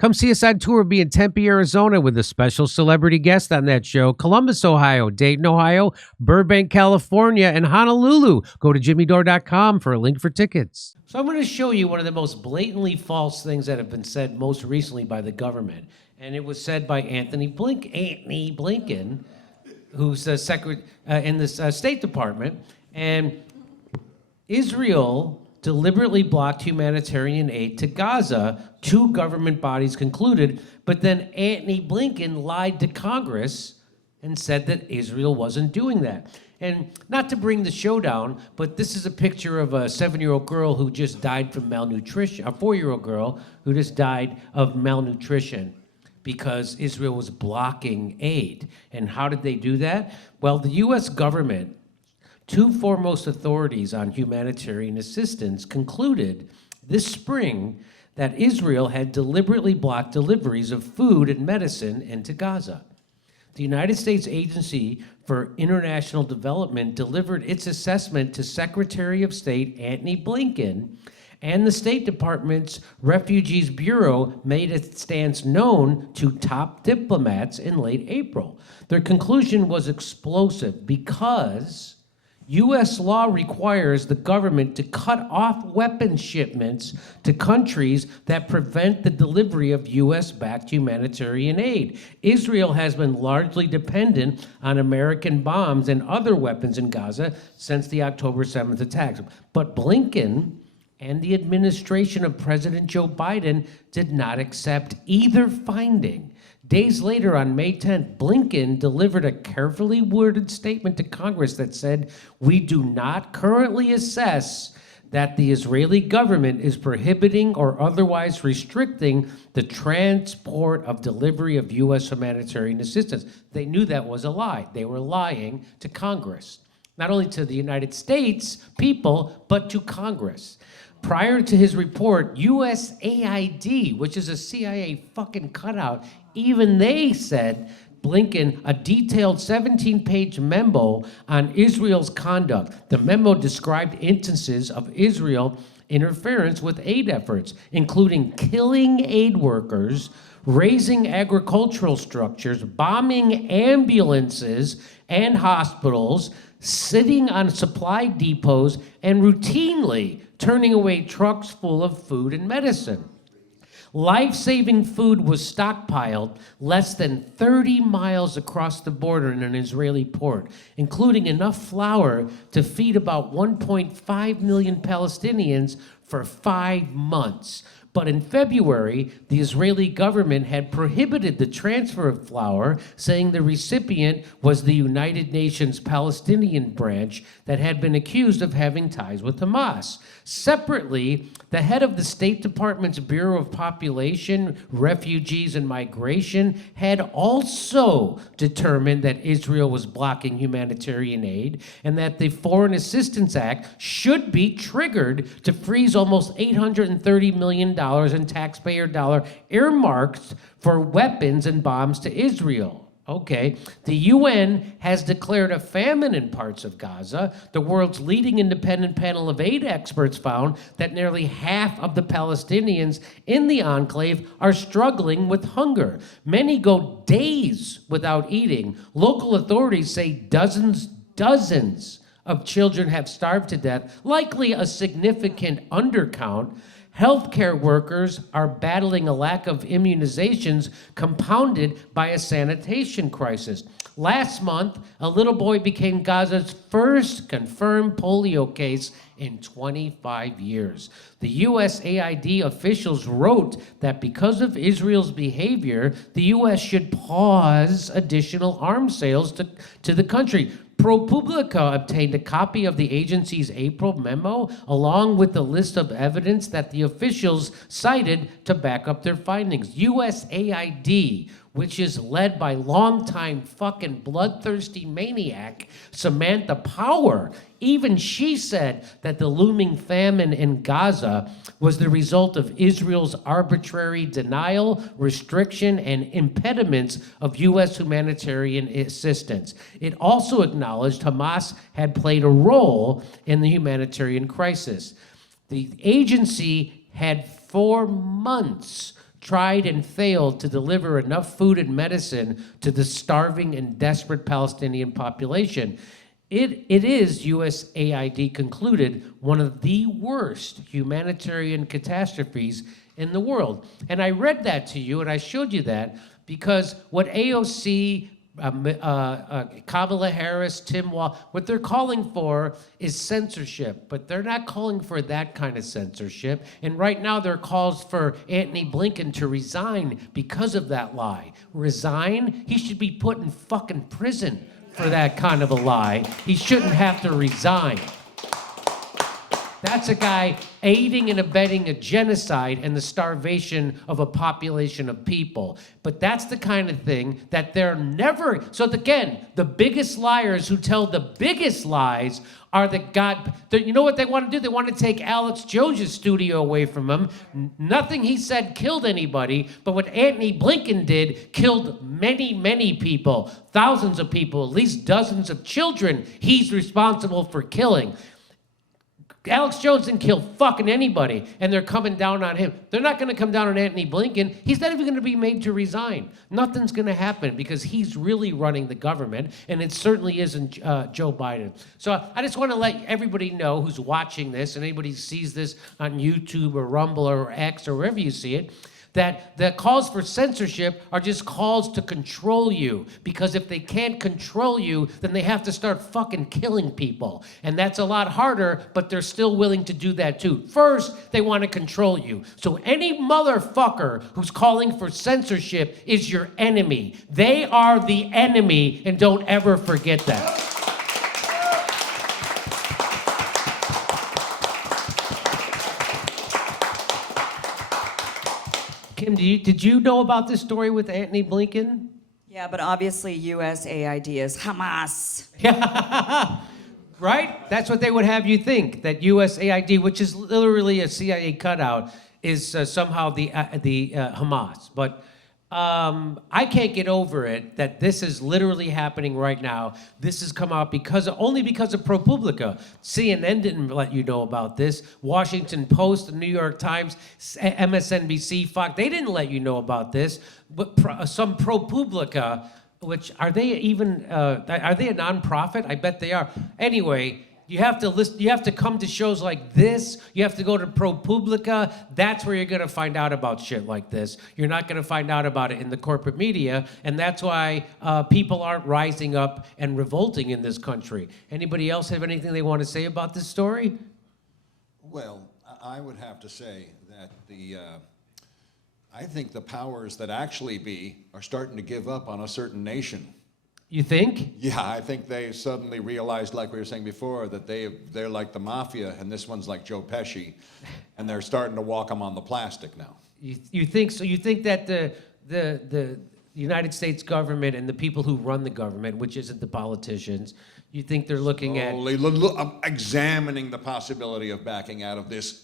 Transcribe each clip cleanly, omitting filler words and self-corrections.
Come see us on tour. We'll be in Tempe, Arizona with a special celebrity guest on that show. Columbus, Ohio, Dayton, Ohio, Burbank, California, and Honolulu. Go to jimmydore.com for a link for tickets. So I'm going to show you one of the most blatantly false things that have been said most recently by the government. And it was said by Anthony Blinken, who's the secretary in the State Department. And Israel deliberately blocked humanitarian aid to Gaza, two government bodies concluded, but then Anthony Blinken lied to Congress and said that Israel wasn't doing that. And not to bring the show down, but this is a picture of a 7-year-old girl who just died from malnutrition, a 4-year-old girl who just died of malnutrition because Israel was blocking aid. And how did they do that? Well, the U.S. government, two foremost authorities on humanitarian assistance, concluded this spring that Israel had deliberately blocked deliveries of food and medicine into Gaza. The United States Agency for International Development delivered its assessment to Secretary of State Antony Blinken, and the State Department's Refugees Bureau made its stance known to top diplomats in late April. Their conclusion was explosive because U.S. law requires the government to cut off weapons shipments to countries that prevent the delivery of U.S.-backed humanitarian aid. Israel has been largely dependent on American bombs and other weapons in Gaza since the October 7th attacks. But Blinken and the administration of President Joe Biden did not accept either finding. Days later, on May 10th, Blinken delivered a carefully worded statement to Congress that said, "We do not currently assess that the Israeli government is prohibiting or otherwise restricting the transport of delivery of U.S. humanitarian assistance." They knew that was a lie. They were lying to Congress, not only to the United States people, but to Congress. Prior to his report, USAID, which is a CIA fucking cutout, even they said, Blinken, a detailed 17-page memo on Israel's conduct. The memo described instances of Israel interference with aid efforts, including killing aid workers, razing agricultural structures, bombing ambulances and hospitals, sitting on supply depots, and routinely turning away trucks full of food and medicine. Life-saving food was stockpiled less than 30 miles across the border in an Israeli port, including enough flour to feed about 1.5 million Palestinians for 5 months. But in February, the Israeli government had prohibited the transfer of flour, saying the recipient was the United Nations Palestinian branch that had been accused of having ties with Hamas. Separately, the head of the State Department's Bureau of Population, Refugees, and Migration had also determined that Israel was blocking humanitarian aid and that the Foreign Assistance Act should be triggered to freeze almost $830 million in taxpayer dollar earmarked for weapons and bombs to Israel. Okay, the UN has declared a famine in parts of Gaza. The world's leading independent panel of aid experts found that nearly half of the Palestinians in the enclave are struggling with hunger. Many go days without eating. Local authorities say dozens of children have starved to death, likely a significant undercount. Healthcare workers are battling a lack of immunizations compounded by a sanitation crisis. Last month, a little boy became Gaza's first confirmed polio case in 25 years. The USAID officials wrote that because of Israel's behavior, the U.S. should pause additional arms sales to the country. ProPublica obtained a copy of the agency's April memo, along with the list of evidence that the officials cited to back up their findings. USAID, which is led by longtime fucking bloodthirsty maniac Samantha Power, even she said that the looming famine in Gaza was the result of Israel's arbitrary denial, restriction, and impediments of U.S. humanitarian assistance. It also acknowledged Hamas had played a role in the humanitarian crisis. The agency had 4 months tried and failed to deliver enough food and medicine to the starving and desperate Palestinian population. It is, USAID concluded, one of the worst humanitarian catastrophes in the world. And I read that to you, and I showed you that, because what AOC, Kamala Harris, Tim Walz, what they're calling for is censorship, but they're not calling for that kind of censorship. And right now there are calls for Antony Blinken to resign because of that lie. Resign? He should be put in fucking prison for that kind of a lie. He shouldn't have to resign. That's a guy aiding and abetting a genocide and the starvation of a population of people. But that's the kind of thing that they're never... So again, the biggest liars who tell the biggest lies are you know what they want to do? They want to take Alex Jones' studio away from him. Nothing he said killed anybody, but what Antony Blinken did killed many, many people. Thousands of people, at least dozens of children he's responsible for killing. Alex Jones didn't kill fucking anybody, and they're coming down on him. They're not going to come down on Antony Blinken. He's not even going to be made to resign. Nothing's going to happen because he's really running the government, and it certainly isn't Joe Biden. So I just want to let everybody know who's watching this, and anybody who sees this on YouTube or Rumble or X or wherever you see it, that the calls for censorship are just calls to control you. Because if they can't control you, then they have to start fucking killing people. And that's a lot harder, but they're still willing to do that too. First, they want to control you. So any motherfucker who's calling for censorship is your enemy. They are the enemy, and don't ever forget that. Kim, did you know about this story with Antony Blinken? Yeah, but obviously USAID is Hamas. Right? That's what they would have you think, that USAID, which is literally a CIA cutout, is somehow the Hamas. But I can't get over it that this is literally happening right now. This has come out only because of ProPublica. CNN didn't let you know about this. Washington Post, the New York Times, MSNBC, Fox, they didn't let you know about this. But some ProPublica, which are they a nonprofit? I bet they are. Anyway, you have to come to shows like this. You have to go to ProPublica. That's where you're going to find out about shit like this. You're not going to find out about it in the corporate media, and that's why people aren't rising up and revolting in this country. Anybody else have anything they want to say about this story? Well, I would have to say that I think the powers that actually be are starting to give up on a certain nation. You think? Yeah, I think they suddenly realized, like we were saying before, that they're like the mafia, and this one's like Joe Pesci, and they're starting to walk them on the plastic now. You think so? You think that the United States government and the people who run the government, which isn't the politicians, you think they're looking at examining the possibility of backing out of this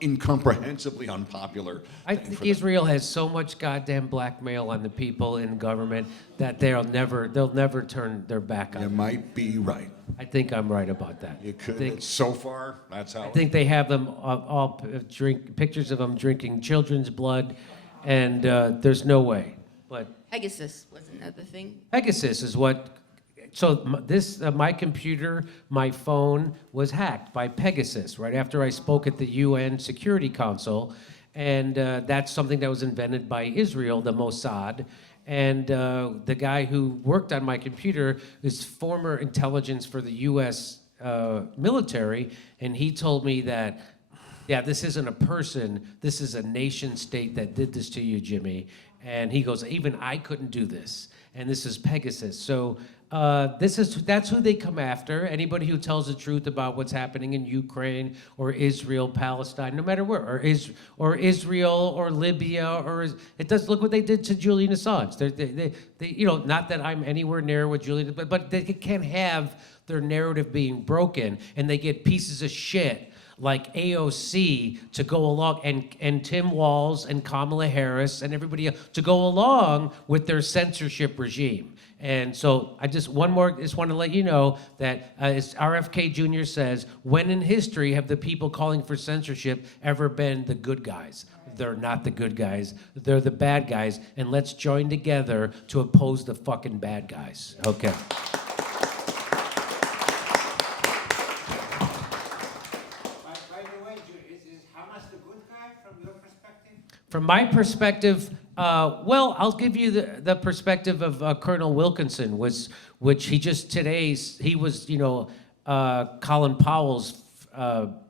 incomprehensibly unpopular. I think Israel has so much goddamn blackmail on the people in government that they'll never turn their back on. You might be right. I think I'm right about that. You could. So far, that's how. I think they have them all drink pictures of them drinking children's blood, and there's no way. But Pegasus was another thing. Pegasus is what. So my computer, my phone was hacked by Pegasus right after I spoke at the UN Security Council, and that's something that was invented by Israel, the Mossad, and the guy who worked on my computer is former intelligence for the U.S. Military, and he told me that, yeah, this isn't a person, this is a nation state that did this to you, Jimmy, and he goes, even I couldn't do this, and this is Pegasus. So. That's who they come after. Anybody who tells the truth about what's happening in Ukraine or Israel, Palestine, no matter where, or Israel or Libya, look what they did to Julian Assange. They not that I'm anywhere near what Julian, but they can't have their narrative being broken, and they get pieces of shit like AOC to go along, and Tim Walz and Kamala Harris and everybody else to go along with their censorship regime. And so I just want to let you know that as RFK Jr. says, when in history have the people calling for censorship ever been the good guys? they're not the good guys. They're the bad guys. And let's join together to oppose the fucking bad guys. Okay. By the way, is Hamas the good guy from your perspective? From my perspective, well, I'll give you the perspective of Colonel Wilkinson, which he just today, he was, Colin Powell's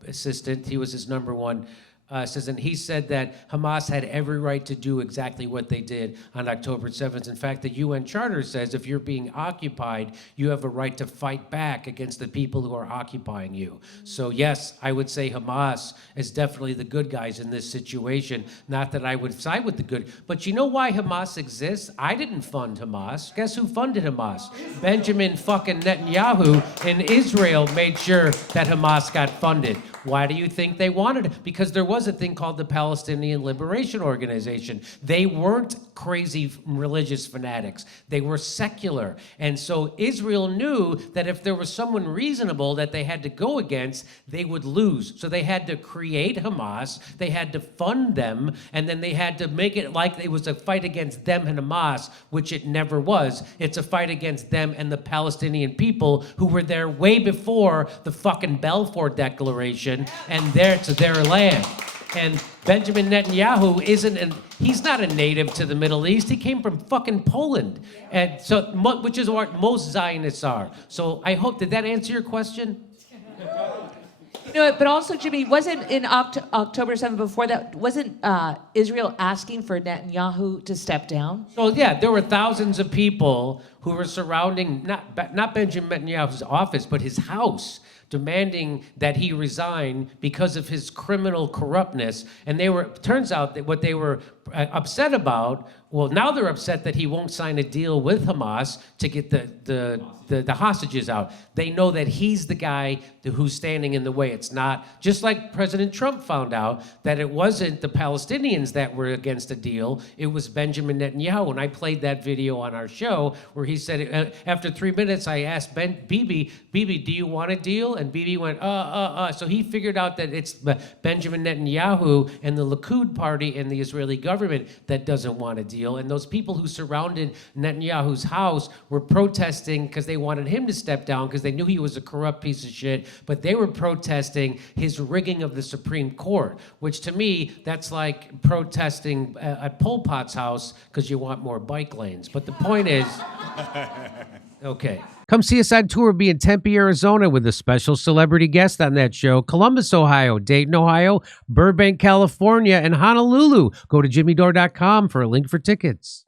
assistant. He was his number one assistant. He said that Hamas had every right to do exactly what they did on October 7th. In fact, the UN Charter says if you're being occupied, you have a right to fight back against the people who are occupying you. So yes, I would say Hamas is definitely the good guys in this situation. Not that I would side with the good, but you know why Hamas exists? I didn't fund Hamas. Guess who funded Hamas? Benjamin fucking Netanyahu in Israel made sure that Hamas got funded. Why do you think they wanted it? Because there was a thing called the Palestinian Liberation Organization. They weren't crazy religious fanatics. They were secular. And so Israel knew that if there was someone reasonable that they had to go against, they would lose. So they had to create Hamas, they had to fund them, and then they had to make it like it was a fight against them and Hamas, which it never was. It's a fight against them and the Palestinian people who were there way before the fucking Balfour Declaration, and it's their land. And Benjamin Netanyahu he's not a native to the Middle East. He came from fucking Poland, and so which is what most Zionists are. So I hope, did that answer your question? But also, Jimmy, wasn't in October 7th, before that, wasn't Israel asking for Netanyahu to step down? So yeah, there were thousands of people who were surrounding not Benjamin Netanyahu's office, but his house, demanding that he resign because of his criminal corruptness. And turns out that what they were upset about, well, now they're upset that he won't sign a deal with Hamas to get the hostages out. They know that he's the guy who's standing in the way. It's not, just like President Trump found out that it wasn't the Palestinians that were against a deal, it was Benjamin Netanyahu. And I played that video on our show where he said, after 3 minutes, I asked Bibi, do you want a deal? And Bibi went, So he figured out that it's Benjamin Netanyahu and the Likud party and the Israeli government that doesn't want a deal. And those people who surrounded Netanyahu's house were protesting because they wanted him to step down because they knew he was a corrupt piece of shit, but they were protesting his rigging of the Supreme Court, which to me, that's like protesting at Pol Pot's house because you want more bike lanes. But the point is, okay. Come see us on tour. Be in Tempe, Arizona with a special celebrity guest on that show. Columbus, Ohio, Dayton, Ohio, Burbank, California, and Honolulu. Go to jimmydore.com for a link for tickets.